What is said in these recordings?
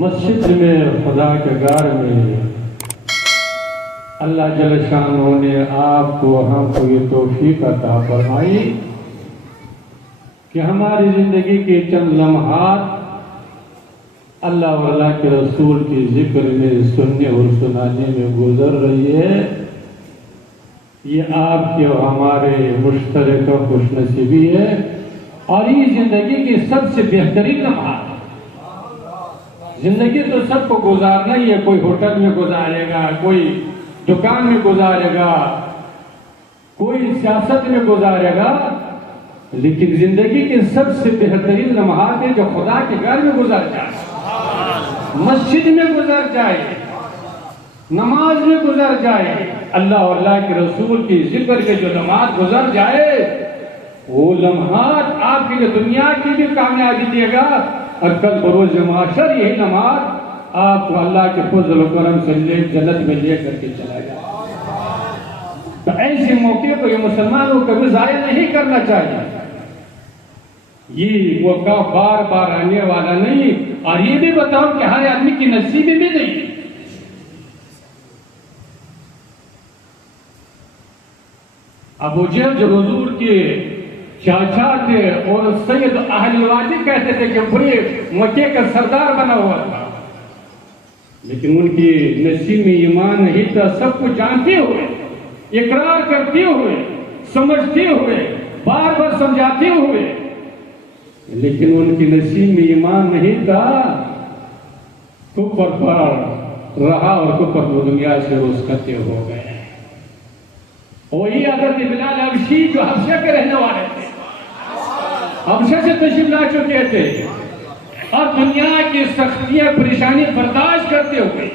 مسجد میں خدا کے گھر میں اللہ جل شانہ نے آپ کو ہم کو یہ توفیق عطا فرمائی کہ ہماری زندگی کے چند لمحات اللہ اور اللہ کے رسول کی ذکر میں سننے اور سنانے میں گزر رہی ہے۔ یہ آپ کے اور ہمارے مشترکہ خوش نصیبی ہے اور یہ زندگی کی سب سے بہترین لمحات۔ زندگی تو سب کو گزارنا ہی ہے، کوئی ہوٹل میں گزارے گا، کوئی دکان میں گزارے گا، کوئی سیاست میں گزارے گا، لیکن زندگی کے سب سے بہترین لمحات ہیں جو خدا کے گھر میں گزر جائے، مسجد میں گزر جائے، نماز میں گزر جائے، اللہ اور اللہ کے رسول کی ذکر کے جو لمحات گزر جائے، وہ لمحات آپ کی دنیا کی بھی کامیابی دے گا اور کل بروز محشر یہی لمحات آپ کو اللہ کے فضل و کرم سے جنت میں لے کر کے چلا جائے۔ تو ایسے موقع کو یہ مسلمانوں کو کبھی ضائع نہیں کرنا چاہیے۔ یہ موقع بار بار آنے والا نہیں، اور یہ بھی بتاؤ کہ ہر آدمی کی نصیبی بھی نہیں۔ ابو جہل جو حضور کے چاچا تھے اور سید اہل وادی کہتے تھے کہ پورے مکے کا سردار بنا ہوا تھا، لیکن ان کی نصیب میں ایمان نہیں تھا۔ سب کچھ جانتے ہوئے، اقرار کرتے ہوئے، سمجھتے ہوئے، بار بار سمجھاتے ہوئے، لیکن ان کی نصیب میں ایمان نہیں تھا، کفر پر رہا اور کفر کو دنیا سے رخصت ہو گئے۔ وہی حضرت بلال حبشی جو حبشہ کے رہنے والے تھے، حبشہ سے تشریف لا چکے تھے اور دنیا کی سختیاں پریشانی برداشت کرتے ہوئے،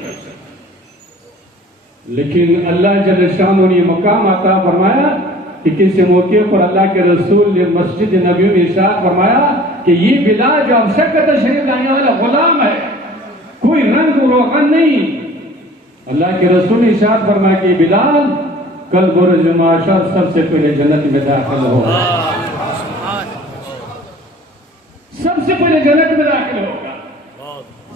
لیکن اللہ جل شانہ نے مقام عطا فرمایا کہ کسی موقع پر اللہ کے رسول نے مسجد نبی میں ارشاد فرمایا کہ یہ بلال جو حبشہ کا تشریف لانے والا غلام ہے، کوئی رنگ و روغن نہیں۔ اللہ کے رسول نے ارشاد فرمایا کہ بلال کل بروز محشر سب سے پہلے جنت میں داخل ہوگا، سب سے پہلے جنت میں داخل ہوگا۔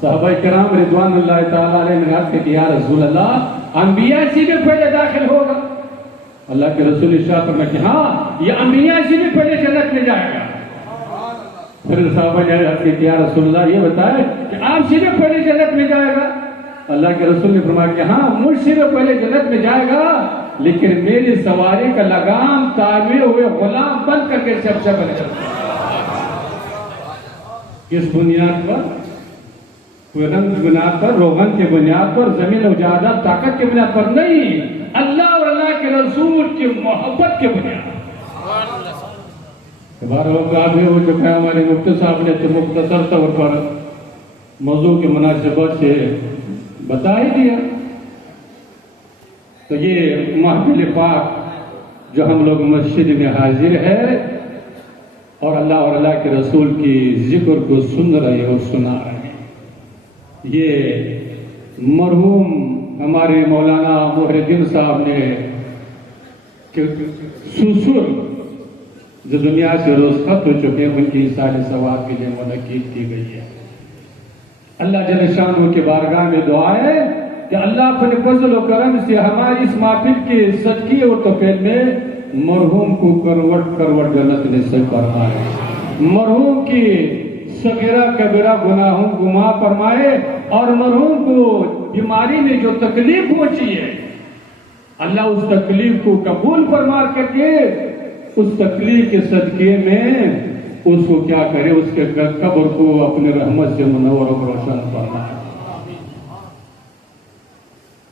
صحابہ کرام رضوان اللہ تعالیٰ علیہ نے کہا کہ یا رسول اللہ انبیاء سے بھی پہلے داخل ہوگا؟ اللہ کے رسول ارشاد فرمایا کہ ہاں، یہ انبیاء سے بھی پہلے جنت میں جائے گا۔ پھر صحابہ نے کہا کہ یا رسول اللہ یہ بتائے کہ آپ سے بھی پہلے جنت میں جائے گا؟ اللہ کے رسول نے فرمایا کہ ہاں، مجھ سے بھی پہلے جنت میں جائے گا، لیکن میری سواری کا لگام تابع ہوئے غلام بن کر کے سب سے پہلے جاتا ہے۔ کس بنیاد پر؟ کوئی رنگ کی بنیاد پر، روغن کی بنیاد پر، زمین و جائیداد طاقت کی بنیاد پر نہیں، اللہ اور اللہ کے رسول کی محبت کی بنیاد پر۔ بارہ اوقات ہو چکا ہے، ہمارے مفتی صاحب نے تو مختصر طور پر موضوع کی مناسبت سے بتا ہی دیا۔ تو یہ محفل پاک جو ہم لوگ مسجد میں حاضر ہے اور اللہ کے رسول کی ذکر کو سن رہے اور سنا رہے ہیں، یہ مرحوم ہمارے مولانا محی الدین صاحب نے سسر جو دنیا سے رخصت ہو چکے ہیں، ان کی ایصال ثواب کے لیے منعقد کی گئی ہے۔ اللہ جل شانہ کی بارگاہ میں دعا ہے کہ اللہ اپنے فضل و کرم سے ہماری اس محفل کے صدقے اور توفیق میں مرحوم کو کروڑ کروڑ جنت نصیب فرمائے، مرحوم کی صغیرہ کبیرہ گناہوں کو معاف فرمائے، اور مرحوم کو بیماری میں جو تکلیف پہنچی ہے اللہ اس تکلیف کو قبول فرما کر کے اس تکلیف کے صدقے میں اس کو کیا کرے، اس کے قبر کو اپنے رحمت سے منور و روشن فرمائے۔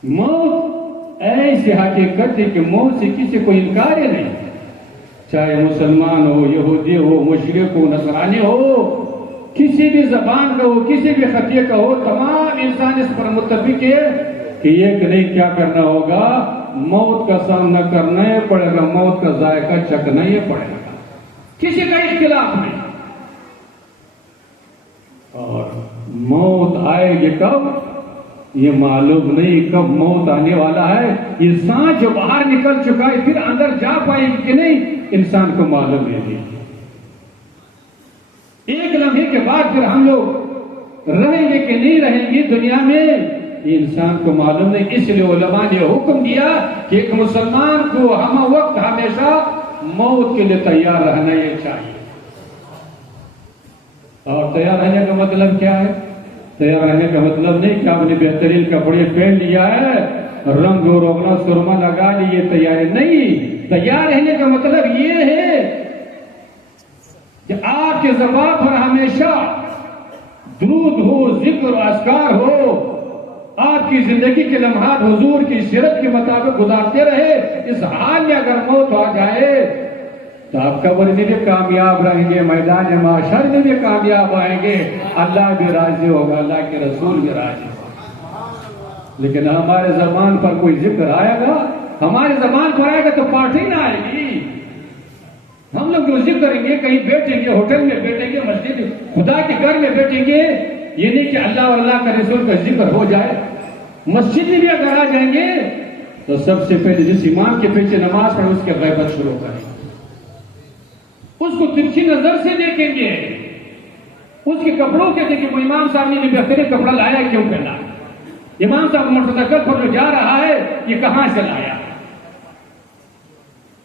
موت ایسی حقیقت ہے کہ موت سے کسی کو انکار ہی نہیں، چاہے مسلمان ہو، یہودی ہو، مشرک ہو، نصرانی ہو، کسی بھی زبان کا ہو، کسی بھی خطے کا ہو، تمام انسان اس پر متفق ہے کہ ایک نہیں کیا کرنا ہوگا، موت کا سامنا کرنا ہی پڑے گا، موت کا ذائقہ چکھنا ہی پڑے گا، کسی کا اختلاف نہیں۔ اور موت آئے گی کب یہ معلوم نہیں، کب موت آنے والا ہے، یہ سانس جو باہر نکل چکا ہے پھر اندر جا پائے گی کہ نہیں انسان کو معلوم نہیں۔ ایک لمحے کے بعد پھر ہم لوگ رہیں گے کہ نہیں رہیں گے دنیا میں یہ انسان کو معلوم نہیں. اس لیے علماء نے حکم دیا کہ ایک مسلمان کو ہم وقت ہمیشہ موت کے لیے تیار رہنا یہ چاہیے. اور تیار رہنے کا مطلب کیا ہے؟ تیار رہنے کا مطلب نہیں کہ آپ نے بہترین کپڑے پہن لیا ہے، رنگ و روغنا سرما لگا لی، یہ تیاری نہیں. تیار رہنے کا مطلب یہ ہے کہ آپ کے زبان پر ہمیشہ درود ہو، ذکر و اذکار ہو، آپ کی زندگی کے لمحات حضور کی سیرت کے مطابق گزارتے رہے. اس حال میں اگر موت آ جائے تو آپ قبر میں بھی کامیاب رہیں گے، میدان محشر میں بھی کامیاب آئیں گے، اللہ بھی راضی ہوگا، اللہ کے رسول بھی راضی ہوگا. لیکن ہمارے زبان پر کوئی ذکر آئے گا، ہمارے زبان پر آئے گا تو پارٹی نہ آئے گی. ہم لوگ جو ذکر کریں گے، کہیں بیٹھیں گے، ہوٹل میں بیٹھیں گے، مسجد خدا کے گھر میں بیٹھیں گے، یہ نہیں کہ اللہ اور اللہ کا رسول کا ذکر ہو جائے. مسجد میں بھی اگر آ جائیں گے تو سب سے پہلے جس امام کے پیچھے نماز پڑھے اس کے غیبت شروع کریں گے، اس کو ترچھی نظر سے دیکھیں گے، اس کے کپڑوں کے دیکھیں وہ امام صاحب نے بہترین کپڑا لایا کیوں پہنا، امام صاحب موٹر سائیکل پر جو جا رہا ہے یہ کہاں سے لایا.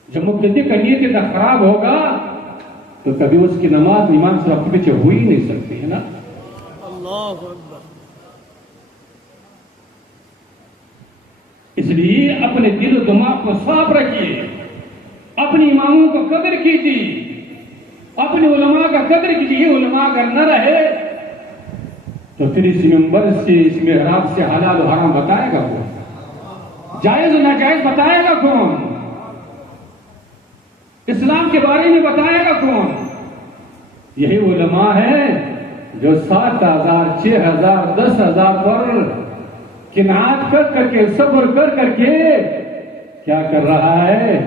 جب مقتدی کا نیت اتنا خراب ہوگا تو کبھی اس کی نماز امام صاحب کے پیچھے ہو ہی نہیں سکتی ہے نا. اللہ اکبر. اس لیے اپنے دل و دماغ کو صاف رکھیے، اپنی اماموں کو قدر کیجیے، اپنے علماء کا قدر کیجیے. علماء اگر نہ رہے تو پھر اس منبر سے، اس محراب سے حلال و حرام بتائے گا کون؟ جائز و ناجائز بتائے گا کون؟ اسلام کے بارے میں بتائے گا کون؟ یہی علماء ہے جو 7,000 6,000 10,000 پر قناعت کر کے صبر کر کے کیا کر رہا ہے؟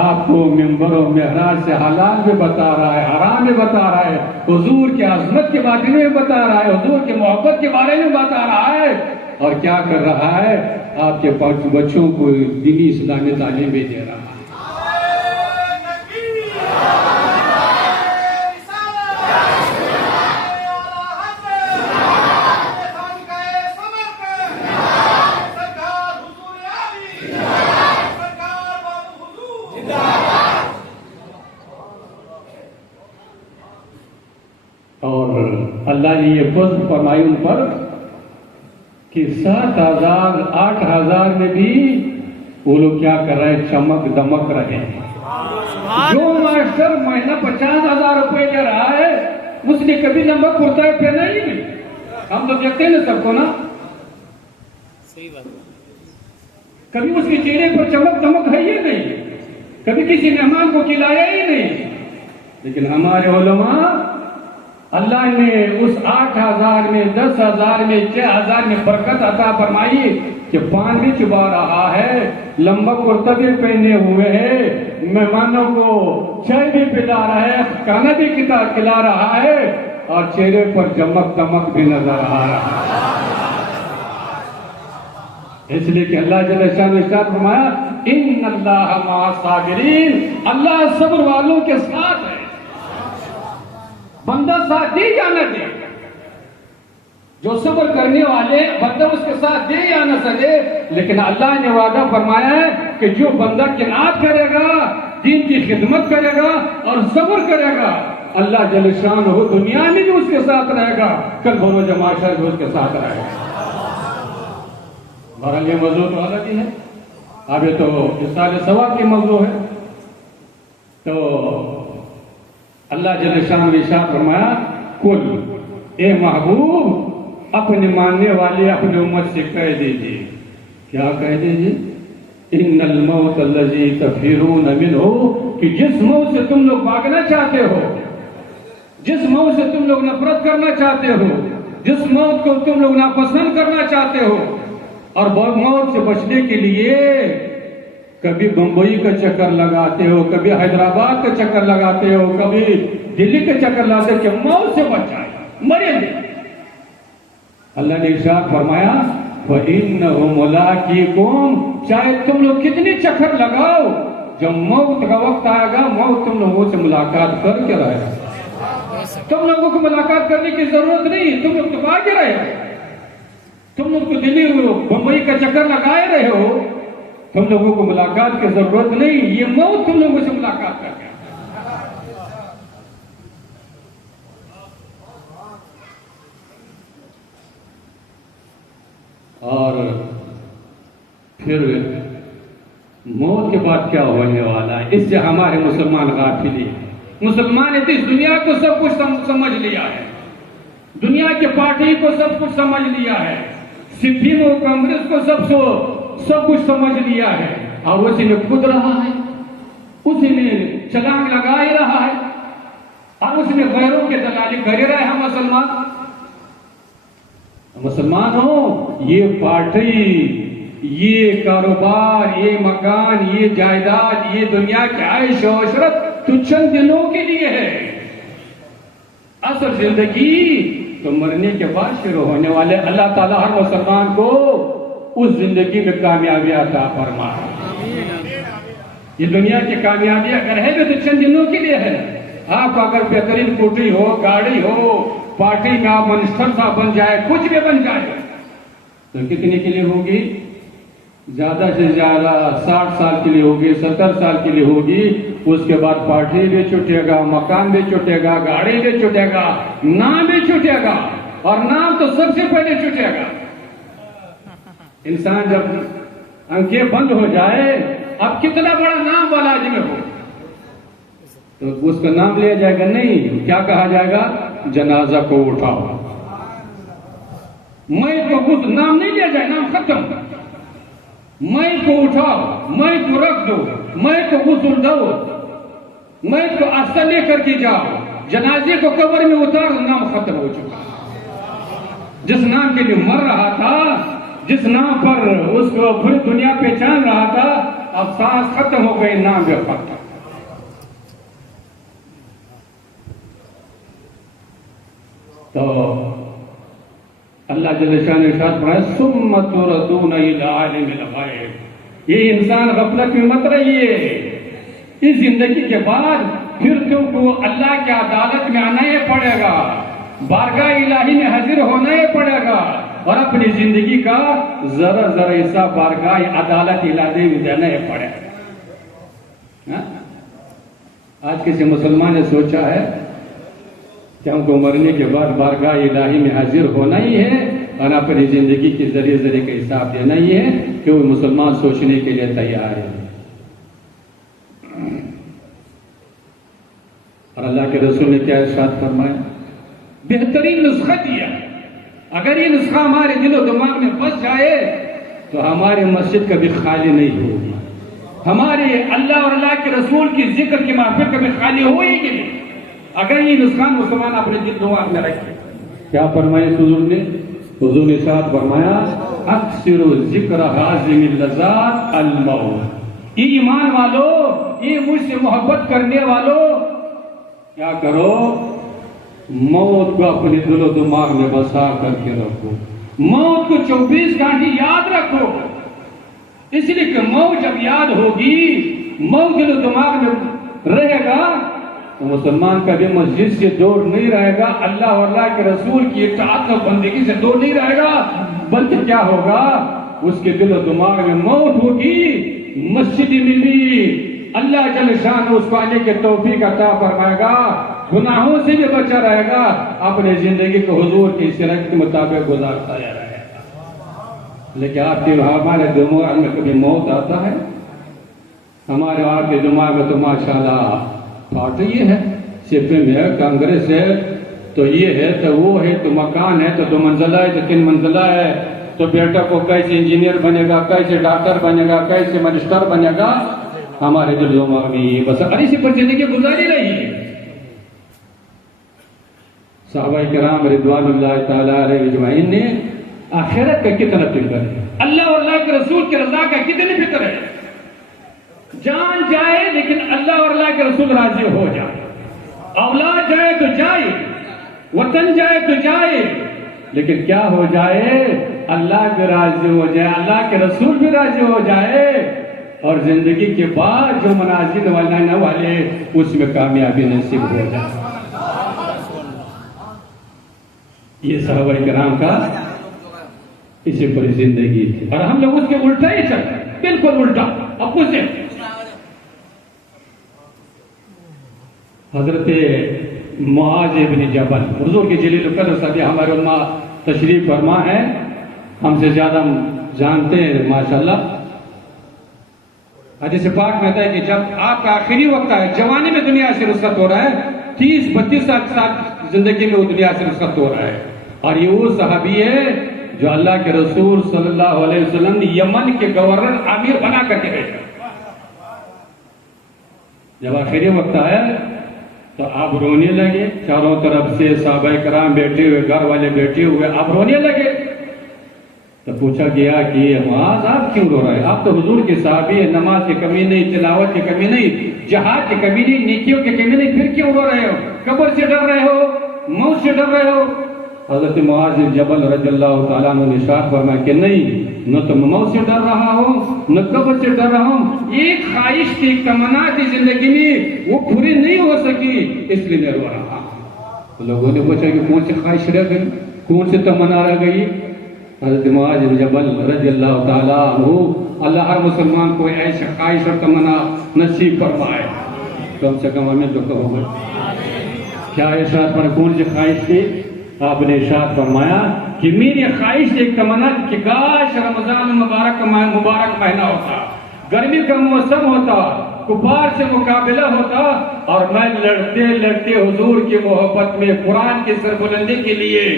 آپ کو منبر و محراب سے حلال بھی بتا رہا ہے، حرام بھی بتا رہا ہے، حضور کی عظمت کے بارے میں بتا رہا ہے، حضور کی محبت کے بارے میں بتا رہا ہے. اور کیا کر رہا ہے؟ آپ کے بچوں کو دینی اسلامی تعلیم بھی دے رہا ہے. اور اللہ نے یہ فضل فرمائی ان پر کہ 7,000 8,000 میں بھی وہ لوگ کیا کر رہے ہیں؟ چمک دمک رہے ہیں. جو ماسٹر مہینہ 50,000 روپے لے رہا ہے اس نے کبھی لمبا کرتا پہنا ہی نہیں. ہم لوگ دیکھتے ہیں نا سب کو نا، صحیح بات. کبھی اس کے چہرے پر چمک دمک ہے ہی نہیں، کبھی کسی مہمان کو کھلایا ہی نہیں. لیکن ہمارے علماء اللہ نے اس 8,000 میں 10,000 میں 6,000 میں برکت عطا فرمائی کہ پان بھی چبا رہا ہے، لمبا کرتا بھی پہنے ہوئے ہے، مہمانوں کو چائے بھی پلا رہا ہے، کھانا بھی کھلا رہا ہے، اور چہرے پر چمک دمک بھی نظر آ رہا ہے. اس لیے کہ اللہ جل شانہ نے ارشاد فرمایا ان اللہ مع الصابرین، اللہ صبر والوں کے ساتھ ہے. بندہ ساتھ دے یا نہ دے، جو صبر کرنے والے بندہ اس کے ساتھ دے یا نہ سکے، لیکن اللہ نے وعدہ فرمایا ہے کہ جو بندہ قناعت کرے گا، دین کی خدمت کرے گا اور صبر کرے گا، اللہ جل شانہ دنیا میں بھی اس کے ساتھ رہے گا، کل بروز محشر بھی اس کے ساتھ رہے گا. بہرحال یہ موضوع تو الگ ہی ہے، اب یہ تو اصلاح ثواب کی موضوع ہے. تو اللہ جل شانہ نے ارشاد فرمایا کل اے محبوب اپنے ماننے والے اپنی امت سے کہہ دیجیے. کیا کہہ دیجیے؟ ان الموت الذی تفرون منہ، کہ جس موت سے تم لوگ بھاگنا چاہتے ہو، جس موت سے تم لوگ نفرت کرنا چاہتے ہو، جس موت کو تم لوگ ناپسند کرنا چاہتے ہو، اور موت سے بچنے کے لیے کبھی بمبئی کا چکر لگاتے ہو، کبھی حیدرآباد کا چکر لگاتے ہو، کبھی دلی کا چکر لگاتے ہو کہ موت سے بچ جائے، مرے نہیں. اللہ نے ارشاد فرمایا وَإِنَّهُ مُلَاقِيكُمْ، چاہے تم لوگ کتنی چکر لگاؤ، جب موت کا وقت آئے گا موت تم لوگوں سے ملاقات کر کے رہے گا. تم لوگوں کو ملاقات کرنے کی ضرورت نہیں، تم لوگ تو بھاگ رہے ہو، تم لوگ تو دلی بمبئی کا چکر لگائے رہے ہو، تم لوگوں کو ملاقات کی ضرورت نہیں، یہ موت تم لوگوں سے ملاقات کر گیا۔ اور پھر موت کے بعد کیا ہونے والا ہے، اس سے ہمارے مسلمان غافل ہیں۔ مسلمان نے اس دنیا کو سب کچھ سمجھ لیا ہے، دنیا کے پارٹی کو سب کچھ سمجھ لیا ہے، سپریم و کانگریس کو سب کچھ سمجھ لیا ہے، اور اسی نے کود رہا ہے، اسی نے چھلانگ لگا ہی رہا ہے، اور اس نے غیروں کے دلالی کر رہے ہیں۔ مسلمان ہو، یہ پارٹی، یہ کاروبار، یہ مکان، یہ جائیداد، یہ دنیا کی عیش و عشرت تو چند دنوں کے لیے ہے، اصل زندگی تو مرنے کے بعد شروع ہونے والے۔ اللہ تعالیٰ ہر مسلمان کو اس زندگی میں کامیابی عطا فرمائے۔ یہ دنیا کی کامیابی اگر ہے تو چند دنوں کے لیے ہے۔ آپ اگر بہترین کوٹھی ہو، گاڑی ہو، پارٹی میں آپ منسٹر صاحب بن جائے، کچھ بھی بن جائے، تو کتنے کے لیے ہوگی؟ زیادہ سے زیادہ 60 سال کے لیے ہوگی، 70 سال کے لیے ہوگی۔ اس کے بعد پارٹی بھی چھوٹے گا، مکان بھی چھوٹے گا، گاڑی بھی چھوٹے گا، نام بھی چھوٹے گا، اور نام تو سب سے پہلے چھوٹے گا۔ انسان جب آنکھیں بند ہو جائے، اب کتنا بڑا نام والا آدمی ہو تو اس کا نام لیا جائے گا نہیں، کیا کہا جائے گا؟ جنازہ کو اٹھاؤ۔ میں کو اس نام نہیں لیا جائے، نام ختم۔ میں کو اٹھاؤ، میں کو رکھ دو، میں کو غسل دو، میں کو اصل لے کر کے جاؤ، جنازے کو قبر میں اتار، نام ختم ہو چکا۔ جس نام کے لیے مر رہا تھا، جس نام پر اس کو پوری دنیا پہچان رہا تھا، اب سانس ختم ہو گئی، نام بھی ختم۔ تو اللہ جل شانہ ارشاد فرمایا ثم تردون الی عالم الغیب، یہ انسان غفلت میں مت رہیے، اس زندگی کے بعد پھر تم کو اللہ کی عدالت میں آنا ہی پڑے گا، بارگاہ الہی میں حاضر ہونا ہی پڑے گا، اور اپنی زندگی کا ذرا ذرا حصہ بارگاہ عدالت الہی میں دینا ہی پڑے گا۔ آج کسی مسلمان نے سوچا ہے کہ ہم کو مرنے کے بعد بارگاہ الہی میں حاضر ہونا ہی ہے اور اپنی زندگی کے ذریعے ذریعے کا حساب دینا ہی ہے، کہ وہ مسلمان سوچنے کے لیے تیار ہے۔ اور اللہ کے رسول نے کیا ارشاد فرمایا؟ بہترین نسخہ دیا، اگر یہ نسخہ ہمارے دل و دماغ میں بس جائے تو ہماری مسجد کبھی خالی نہیں ہوگی، ہمارے اللہ اور اللہ کے رسول کی ذکر کی محفل کبھی خالی ہوئے گی نہیں، اگر یہ نسخہ مسلمان اپنے دل دماغ میں رکھے۔ کیا فرمایا حضور نے ارشاد فرمایا اکثر ذکر حازم اللذات الموت، یہ ایمان والو، یہ مجھ سے محبت کرنے والو، کیا کرو؟ موت کو اپنے دل و دماغ میں بسا کر کے رکھو، موت کو 24 گھنٹے یاد رکھو، اس لیے کہ موت جب یاد ہوگی، موت دل و دماغ میں رہے گا تو مسلمان کبھی مسجد سے دور نہیں رہے گا، اللہ اور اللہ کے رسول کی اطاعت و بندگی سے دور نہیں رہے گا، بلکہ کیا ہوگا؟ اس کے دل و دماغ میں موت ہوگی، مسجد میں بھی اللہ جل شانہ اس کو آنے کے توفیق عطا فرمائے گا، گناہوں سے بھی بچا رہے گا، اپنے زندگی کو حضور کی سیرت کے مطابق گزارتا رہے گا۔ لیکن آپ کے ہمارے دماغ میں کبھی موت آتا ہے؟ ہمارے آپ کے دماغ میں تو ماشاءاللہ پارٹی یہ ہے، سپریم ہے، کانگریس ہے، تو یہ ہے تو وہ ہے، تو مکان ہے تو 2 منزلہ ہے تو 3 منزلہ ہے، تو بیٹا کو کیسے انجینئر بنے گا، کیسے ڈاکٹر بنے گا، کیسے منسٹر بنے گا، ہمارے دل و دماغ میں یہ بس اسی پر زندگی گزاری رہی ہے۔ صحابہ کرام رضوان اللہ تعالی علیہ اجمعین نے آخرت کا کتنا فکر ہے، اللہ اور اللہ کے رسول کی رضا کا کتنی فکر ہے، جان جائے لیکن اللہ اور اللہ کے رسول راضی ہو جائے، اولاد جائے تو جائے، وطن جائے تو جائے، لیکن کیا ہو جائے؟ اللہ بھی راضی ہو جائے، اللہ کے رسول بھی راضی ہو جائے، اور زندگی کے بعد جو منازل والے اس میں کامیابی نصیب ہو جائے۔ یہ صحابہ کرام کا اسی پر زندگی تھی، اور ہم لوگ اس کے الٹا ہی چل رہے ہیں، بالکل الٹا اپوزٹ۔ حضرت معاذ بن جبل، حضور کے جلیل القدر صحابی، ہمارے علماء تشریف فرما ہے، ہم سے زیادہ جانتے ہیں ماشاءاللہ۔ حدیث پاک میں آتا ہے کہ جب آپ کا آخری وقت ہے، جوانی میں دنیا سے رخصت ہو رہا ہے، 30-32 سال زندگی میں وہ دنیا سے رخصت ہو رہا ہے، اور یہ وہ صحابی ہے جو اللہ کے رسول صلی اللہ علیہ وسلم نے یمن کے گورنر امیر بنا کر کے بھیجا۔ جب آخری وقت آیا تو آپ رونے لگے، چاروں طرف سے صحابہ کرام بیٹھے ہوئے، گھر والے بیٹھے ہوئے، آپ رونے لگے۔ تو پوچھا گیا کہ یہ معاذ آپ کیوں رو رہے ہیں؟ آپ تو حضور کے صحابی ہیں، نماز کی کمی نہیں، تلاوت کی کمی نہیں، جہاد کی کمی نہیں، نیکیوں کی کمی نہیں، پھر کیوں رو رہے ہو؟ قبر سے ڈر رہے ہو؟ موت سے ڈر رہے ہو؟ حضرت معاذ بن جبل رضی اللہ تعالیٰ عنہ نے ارشاد فرمایا کہ نہیں، نہ تو میں موت سے ڈر رہا ہوں، نہ قبر سے ڈر رہا ہوں، ایک خواہش تھی، ایک تمنا تھی زندگی میں، وہ پوری نہیں ہو سکی، اس لیے میں رو رہا ہوں۔ لوگوں نے پوچھا کہ کون سی خواہش رہ گئی، کون سی تمنا رہ گئی؟ حضرت معاذ بن جبل رضی اللہ تعالیٰ عنہ، اللہ ہر مسلمان کو ایسے خواہش اور تمنا نصیب فرمائے، کم سے کم ہمیں تو کہو گے کیا ارشاد پر کون سی خواہش تھی؟ آپ نے ارشاد فرمایا کہ میری خواہش ایک تمنا کہ کاش رمضان مبارک مہینہ ہوتا، گرمی کا موسم ہوتا، کفار سے مقابلہ ہوتا، اور میں لڑتے لڑتے حضور کی محبت میں قرآن کی سربلندی کے لیے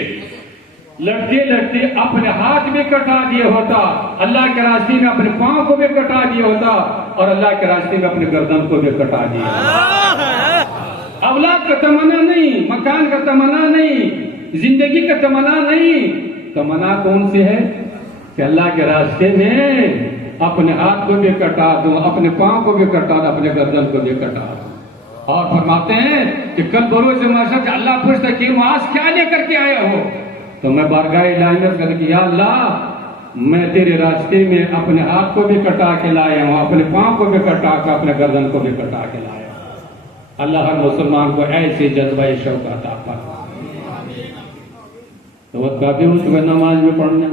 لڑتے لڑتے اپنے ہاتھ بھی کٹا دیے ہوتا، اللہ کے راستے میں اپنے پاؤں کو بھی کٹا دیا ہوتا، اور اللہ کے راستے میں اپنے گردن کو بھی کٹا دیا۔ اولاد کا تمنا نہیں، مکان کا تمنا نہیں، زندگی کا تمنا نہیں، تمنا کون سی ہے کہ اللہ کے راستے میں اپنے ہاتھ کو بھی کٹا دوں، اپنے پاؤں کو بھی کٹا دوں، اپنے گردن کو بھی کٹا دوں۔ اور فرماتے ہیں کہ کل بروز محشر اللہ پوچھتا کہ معاذ کیا لے کر کے آئے ہو؟ تو میں بارگاہ الہی میں کہتا کہ یا اللہ میں تیرے راستے میں اپنے ہاتھ کو بھی کٹا کے لایا ہوں، اپنے پاؤں کو بھی کٹا کے، اپنے گردن کو بھی کٹا کے لایا ہوں۔ اللہ ہر مسلمان کو ایسے جذبہ شوق عطا فرمائے۔ تو وقت کافی ہو چکا نماز میں پڑھنا،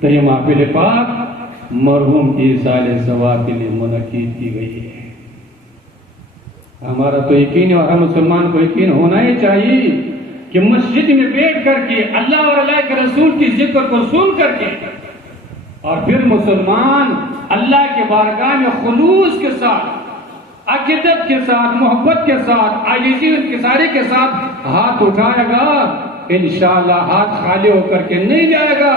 تو یہ محفل پاک مرحوم کی سال ثواب کے لیے منعقد کی گئی ہے۔ ہمارا تو یقین ہے، اور ہر مسلمان کو یقین ہونا ہی چاہیے کہ مسجد میں بیٹھ کر کے اللہ اور اللہ کے رسول کی ذکر کو سن کر کے، اور پھر مسلمان اللہ کے بارگاہ میں خلوص کے ساتھ، عقیدت کے ساتھ، محبت کے ساتھ، عاجزی انکساری کے ساتھ ہاتھ اٹھائے گا، انشاءاللہ ہاتھ خالی ہو کر کے نہیں جائے گا۔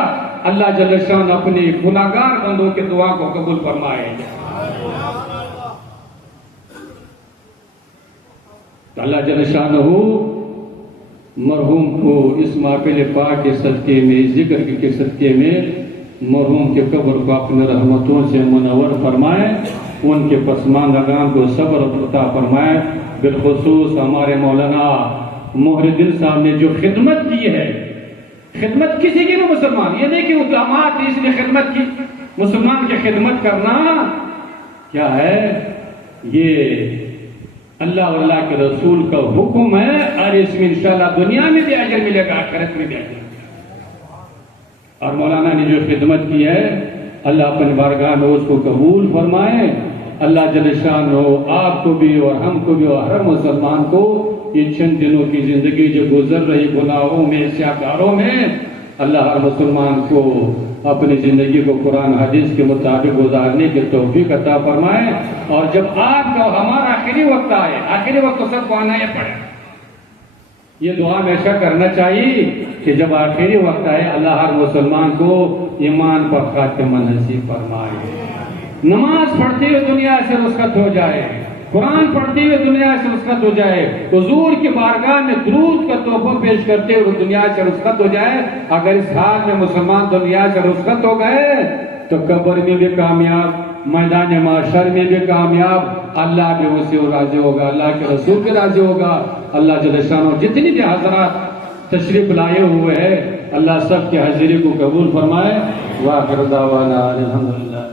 اللہ جل شان اپنے گناہگار بندوں کی دعا کو قبول فرمائے۔ اللہ جل شانہ مرحوم کو اس محفل پاک کے صدقے میں، ذکر کے صدقے میں مرحوم کے قبر کو اپنے رحمتوں سے منور فرمائے، ان کے پسماندگان کو صبر عطا فرمائے۔ بالخصوص ہمارے مولانا محی الدین صاحب نے جو خدمت کی ہے، خدمت کسی کی بھی مسلمان، یہ نہیں کہ وہ داماد اس نے خدمت کی، مسلمان کی خدمت کرنا کیا ہے؟ یہ اللہ اور اللہ کے رسول کا حکم ہے، اور اس میں انشاءاللہ دنیا میں بھی اجر ملے گا، آخرت میں بھی اجر ملے گا۔ اور مولانا نے جو خدمت کی ہے، اللہ اپنے بارگاہ میں اس کو قبول فرمائے۔ اللہ جل شانہ آپ کو بھی اور ہم کو بھی اور ہر مسلمان کو یہ چند دنوں کی زندگی جو گزر رہی گناہوں میں، سیاکاروں میں، اللہ ہر مسلمان کو اپنی زندگی کو قرآن حدیث کے مطابق گزارنے کی توفیق عطا فرمائے۔ اور جب آپ کا ہمارا آخری وقت آئے، آخری وقت تو سب کو آنا ہی پڑے، یہ دعا ہمیشہ کرنا چاہیے کہ جب آخری وقت آئے اللہ ہر مسلمان کو ایمان پر خاتمہ نصیب فرمائے، نماز پڑھتے ہوئے دنیا سے رخصت ہو جائے، قرآن پڑھتے ہوئے دنیا سے رخصت ہو جائے، حضور کی بارگاہ میں درود کا تحفہ پیش کرتے ہوئے دنیا سے رخصت ہو جائے۔ اگر اس حال میں مسلمان دنیا سے رخصت ہو گئے تو قبر میں بھی کامیاب، میدان محشر میں بھی کامیاب، اللہ بھی اس سے راضی ہوگا، اللہ کے رسول بھی راضی ہوگا۔ اللہ جل شانہ جتنی بھی حضرات تشریف لائے ہوئے ہیں، اللہ سب کی حاضری کو قبول فرمائے۔ وآخر دعوانا الحمدللہ۔